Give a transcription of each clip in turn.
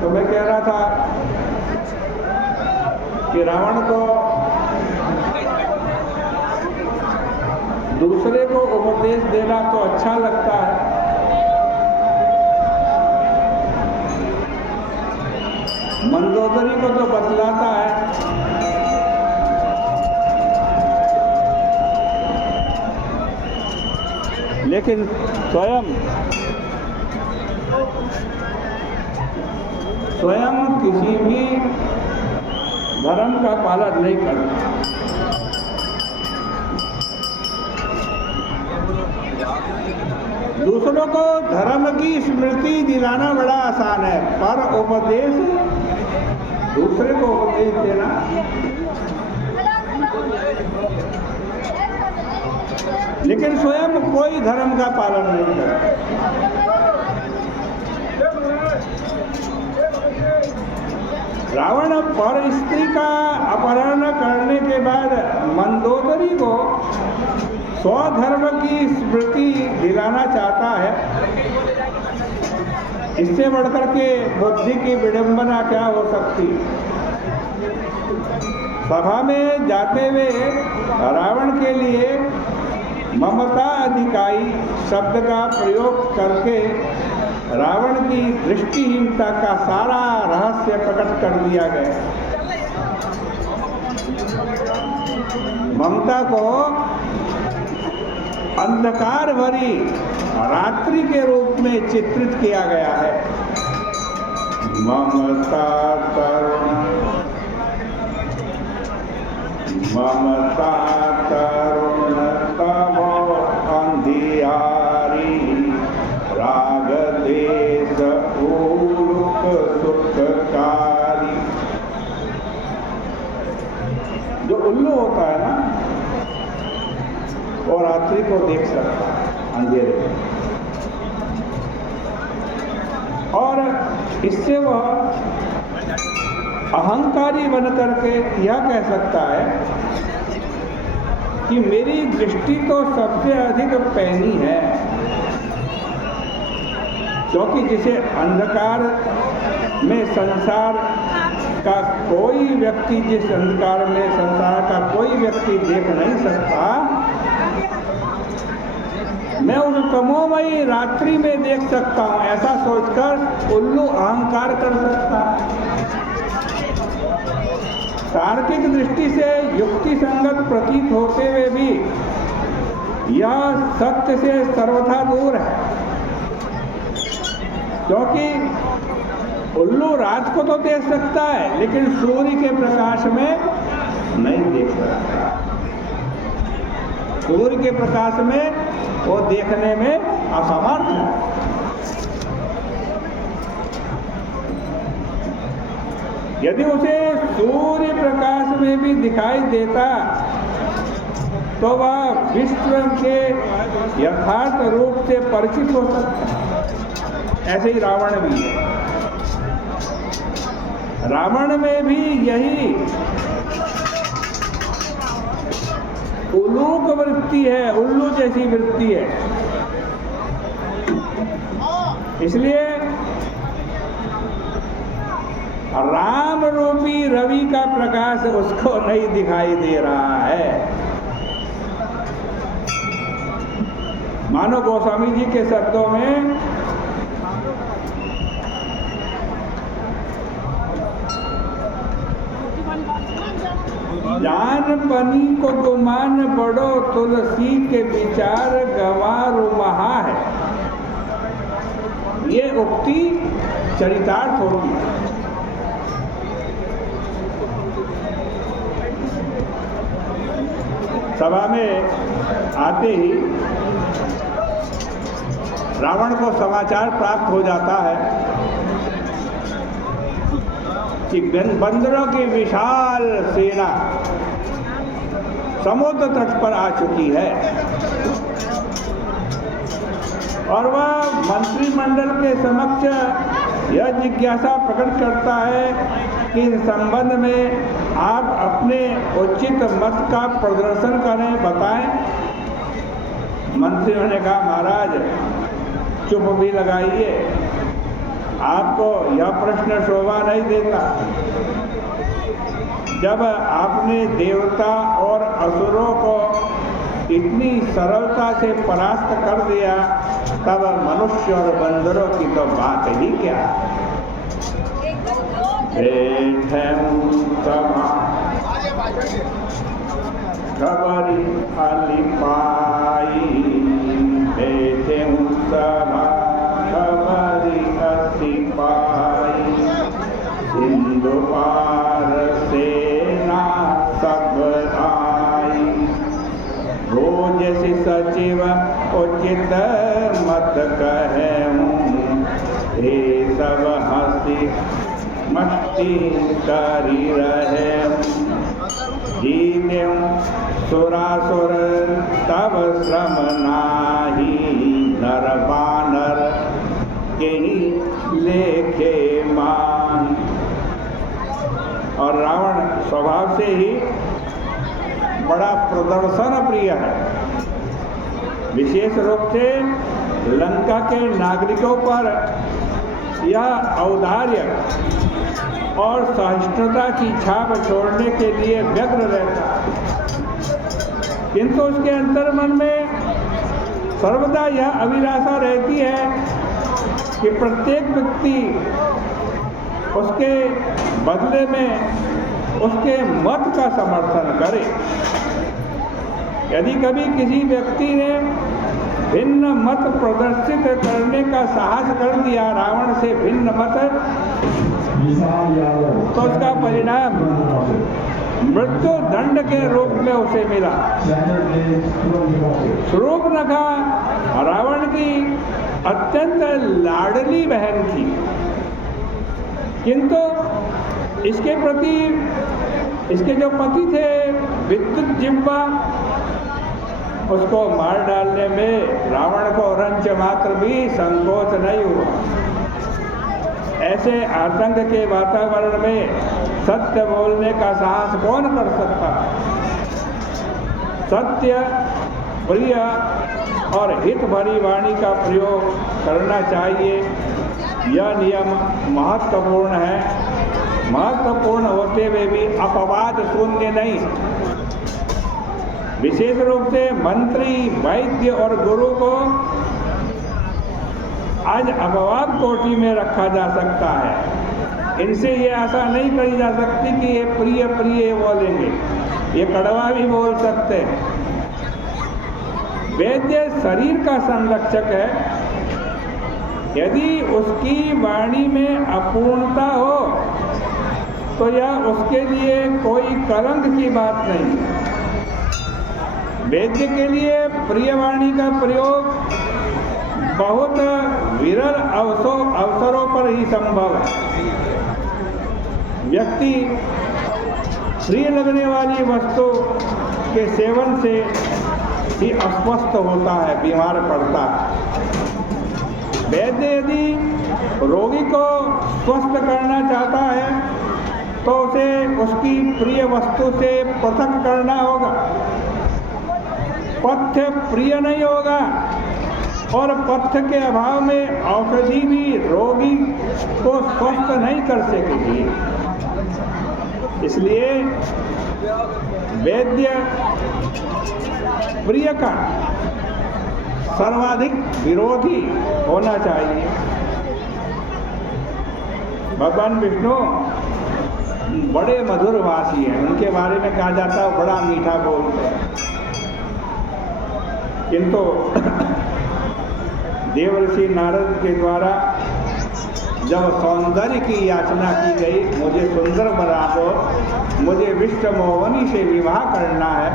तो मैं कह रहा था कि रावण को दूसरे को उपदेश देना तो अच्छा लगता है, मंदोदरी को तो बतलाता है, लेकिन स्वयं किसी भी धर्म का पालन नहीं करता। दूसरों को धर्म की स्मृति दिलाना बड़ा आसान है, पर उपदेश, दूसरे को उपदेश देना लेकिन स्वयं कोई धर्म का पालन नहीं करता। रावण पर स्त्री का अपहरण करने के बाद मंदोदरी को स्वधर्म की स्मृति दिलाना चाहता है। इससे बढ़कर के बुद्धि की विडंबना क्या हो सकती। सभा में जाते हुए रावण के लिए ममता अधिकारी शब्द का प्रयोग करके रावण की दृष्टिहीनता का सारा रहस्य प्रकट कर दिया गया। ममता को अंधकार भरी रात्रि के रूप में चित्रित किया गया है। ममता तरुण तब अंधियारी, राग देश उलुक सुखकारी। जो उल्लू होता है ना, वो रात्रि को देख सकता है अंधेरे में, और इससे वह अहंकारी बन करके यह कह सकता है कि मेरी दृष्टि तो सबसे अधिक पैनी है, क्योंकि जिसे अंधकार में संसार का कोई व्यक्ति, जिस अंधकार में संसार का कोई व्यक्ति देख नहीं सकता, मैं उस तमोमयी रात्रि में देख सकता हूं। ऐसा सोचकर उल्लू अहंकार कर सकता है। तार्किक दृष्टि से युक्ति संगत प्रतीत होते हुए भी यह सत्य से सर्वथा दूर है, क्योंकि उल्लू रात को तो देख सकता है लेकिन सूर्य के प्रकाश में नहीं देख सकता। सूर्य के प्रकाश में वो देखने में असमर्थ है। यदि उसे सूर्य प्रकाश में भी दिखाई देता तो वह विश्व के यथार्थ रूप से परिचित हो सकता। ऐसे ही रावण भी है। रावण में भी यही उलूक वृत्ति है, उल्लू जैसी वृत्ति है। इसलिए राम रूपी रवि का प्रकाश उसको नहीं दिखाई दे रहा है। मानो गोस्वामी जी के शब्दों में जान पनी को गुमान बड़ो, तुलसी के विचार गंवारू महा है। ये उक्ति चरितार्थ होगी। सभा में आते ही रावण को समाचार प्राप्त हो जाता है कि बंदरों की विशाल सेना समुद्र तट पर आ चुकी है और वह मंत्रिमंडल के समक्ष यह जिज्ञासा प्रकट करता है कि इस संबंध में आप अपने उचित मत का प्रदर्शन करें, बताएं। मंत्रियों ने कहा, महाराज चुप भी लगाइए, आपको यह प्रश्न शोभा नहीं देता। जब आपने देवता और असुरों को इतनी सरलता से परास्त कर दिया, तब मनुष्य और बंदरों की तो बात ही क्या। खबरी खाली पाई, बैठे सभा खबरी अति पाई, सिंधु पार सेना सब आई, रोज सी सचिव उचित मत कहूँ, हे सब हंसी मस्ती करी रहे, जीते सुरासुर तब श्रम नाही, नर बानर के ही लेखे मान। और रावण स्वभाव से ही बड़ा प्रदर्शन प्रिय है। विशेष रूप से लंका के नागरिकों पर यह औदार्य और सहिष्णुता की छाप छोड़ने के लिए व्यग्र रहता है, किंतु उसके अंतर्मन में सर्वदा यह अभिलाषा रहती है कि प्रत्येक व्यक्ति उसके बदले में उसके मत का समर्थन करे। यदि कभी किसी व्यक्ति ने भिन्न मत प्रदर्शित करने का साहस कर दिया, रावण से भिन्न मत, तो उसका परिणाम मृत्यु दंड के रूप में उसे मिला। शूर्पणखा रावण की अत्यंत लाडली बहन थी, किंतु इसके प्रति इसके जो पति थे विद्युत जिह्वा, उसको मार डालने में रावण को रंच मात्र भी संकोच नहीं हुआ। ऐसे आतंक के वातावरण में सत्य बोलने का साहस कौन कर सकता। सत्य, प्रिय और हित भरी वाणी का प्रयोग करना चाहिए। यह नियम महत्वपूर्ण है। महत्वपूर्ण होते हुए भी अपवाद शून्य नहीं। विशेष रूप से मंत्री, वैद्य और गुरु को आज अपवाद कोटि में रखा जा सकता है। इनसे ये आशा नहीं करी जा सकती कि ये प्रिय प्रिय बोलेंगे, ये कड़वा भी बोल सकते हैं। वैद्य शरीर का संरक्षक है। यदि उसकी वाणी में अपूर्णता हो तो यह उसके लिए कोई कलंक की बात नहीं। वैद्य के लिए प्रिय वाणी का प्रयोग बहुत विरल अवसरों पर ही संभव है। व्यक्ति प्रिय लगने वाली वस्तु के सेवन से ही अस्वस्थ होता है, बीमार पड़ता है। वैद्य यदि रोगी को स्वस्थ करना चाहता है तो उसे उसकी प्रिय वस्तु से पृथक करना होगा। पथ्य प्रिय नहीं होगा और पथ्य के अभाव में औषधि भी रोगी को स्वस्थ नहीं कर सकेगी। इसलिए वैद्य प्रिय का सर्वाधिक विरोधी होना चाहिए। भगवान विष्णु बड़े मधुर भाषी हैं। उनके बारे में कहा जाता है बड़ा मीठा बोलते हैं, किंतु देवर्षि नारद के द्वारा जब सौंदर्य की याचना की गई, मुझे सुंदर बना दो, मुझे विष्णु मोहनी से विवाह करना है,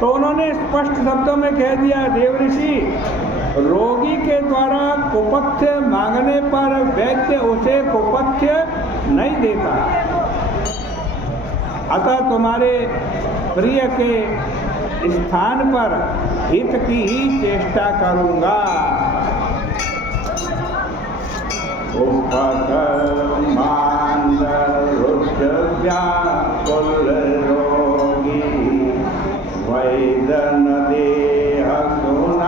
तो उन्होंने स्पष्ट शब्दों में कह दिया, देवर्षि रोगी के द्वारा कुपथ्य मांगने पर वैद्य उसे कुपथ्य नहीं देता। अतः तुम्हारे प्रिय के स्थान पर हित की ही चेष्टा करूंगा। उपथ मांद रुद्र व्याकुल रोगी, वैदन देह सुना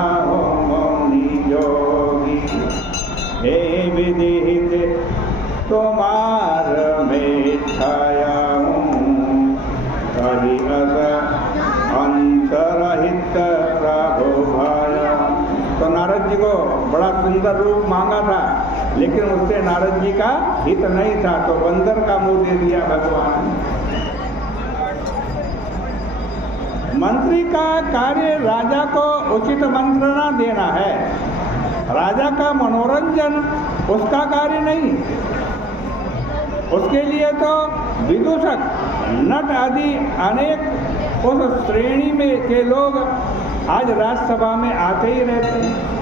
तुम्हार में छाया हूँ, कही अस अंतरहित प्रभु भाया। तो नारद जी को बड़ा सुंदर रूप मांगा था, लेकिन उससे नारद जी का हित नहीं था, तो बंदर का मुंह दे दिया भगवान। मंत्री का कार्य राजा को उचित मंत्रणा देना है, राजा का मनोरंजन उसका कार्य नहीं। उसके लिए तो विदूषक, नट आदि अनेक उस श्रेणी में के लोग आज राज्यसभा में आते ही रहते हैं।